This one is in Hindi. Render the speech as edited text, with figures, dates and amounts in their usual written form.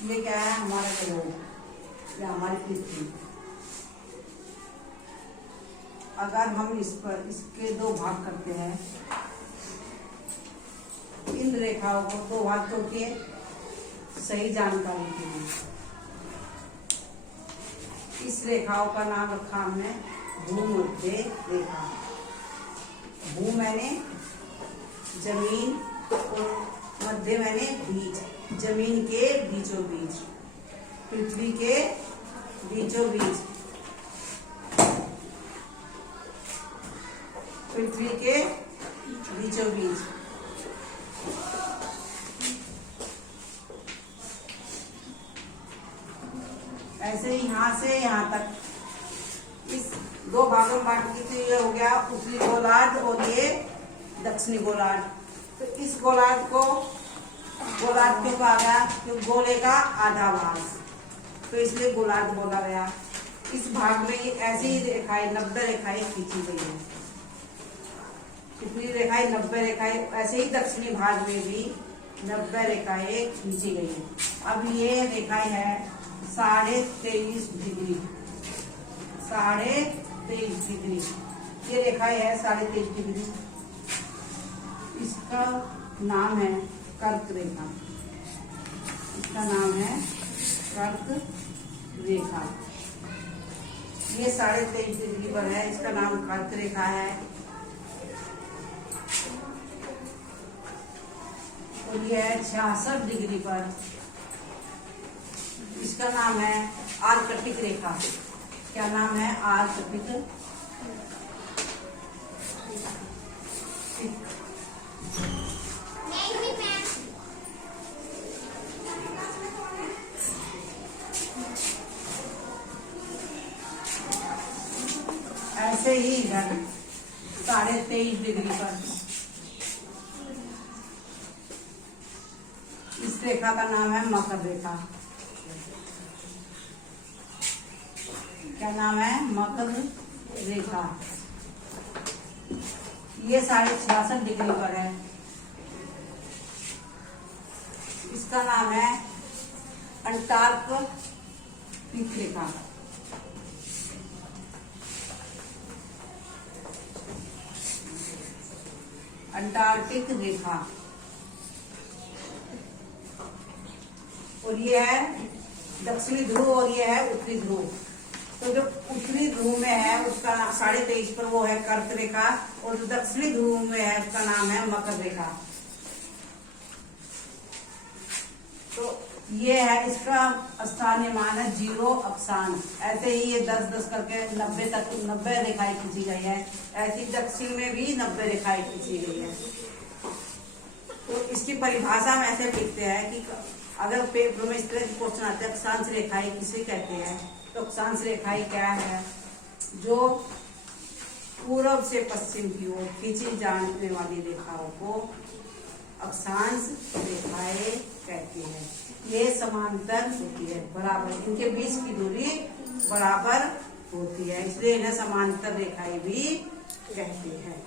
ये क्या है, हमारा ग्लोब या हमारी पृथ्वी। अगर हम इस पर इसके दो भाग करते हैं, इन रेखाओं को दो भाग करके सही जानकारी के लिए इस रेखाओं का नाम रखा हमने भूमध्य रेखा। भू मैंने जमीन और मध्य मैंने बीच, जमीन के बीचों बीच, पृथ्वी के बीचों बीच, पृथ्वी के बीचों बीच। ऐसे ही यहाँ से यहाँ तक इस दो भागों में बांट की, तो ये हो गया उत्तरी गोलार्ध और ये दक्षिणी गोलार्ध। तो इस गोलार्ध को गोलार्ध क्यों कहा गया, क्योंकि गोले का आधा भाग, तो इसलिए गोलार्ध बोला गया। इस भाग में ये ऐसी ही रेखाएं 90 रेखाएं खींची गई है। कितनी रेखाएं, 90 रेखाएं। ऐसे ही दक्षिणी भाग में भी 90 रेखाएं खींची गई है। अब ये रेखाएं है 23.5 डिग्री, 23.5 डिग्री। ये रेखाएं है 23.5 डिग्री। इसका नाम है कर्क रेखा, इसका नाम है कर्क रेखा। ये 23.5 डिग्री पर है, इसका नाम कर्क रेखा है। और ये है 66 डिग्री पर, इसका नाम है आर्कटिक रेखा। क्या नाम है, आर्कटिक। ऐसे ही इधर 23.5 डिग्री पर इस रेखा का नाम है मकर रेखा। क्या नाम है, मकर रेखा। ये 66.5 डिग्री पर है, इसका नाम है अंटार्कटिक रेखा। अंटार्कटिक रेखा। और ये है दक्षिणी ध्रुव और ये है उत्तरी ध्रुव। तो जो उत्तरी ध्रुव में है उसका 23.5 पर वो है कर्क रेखा, और जो दक्षिणी ध्रुव में है उसका नाम है मकर रेखा। तो ये है, इसका स्थानीय मान है 0 अक्षांश। ऐसे ही ये 10-10 करके 90 तक 90 रेखाएं खींची गई है। ऐसी दक्षिण में भी 90 रेखाएं खींची गई है। तो इसकी परिभाषा में ऐसे लिखते हैं कि अगर पेपर में इस तरह के क्वेश्चन आते हैं, अक्षांश रेखाएं किसे कहते हैं, तो अक्षांश रेखाएं क्या है, जो पूर्व से पश्चिम की ओर खींची जाने वाली रेखाओं को अक्षांश रेखाएं कहते हैं। ये समांतर होती है, बराबर, इनके बीच की दूरी बराबर होती है, इसलिए इन्हें समांतर रेखाएं भी कहते हैं।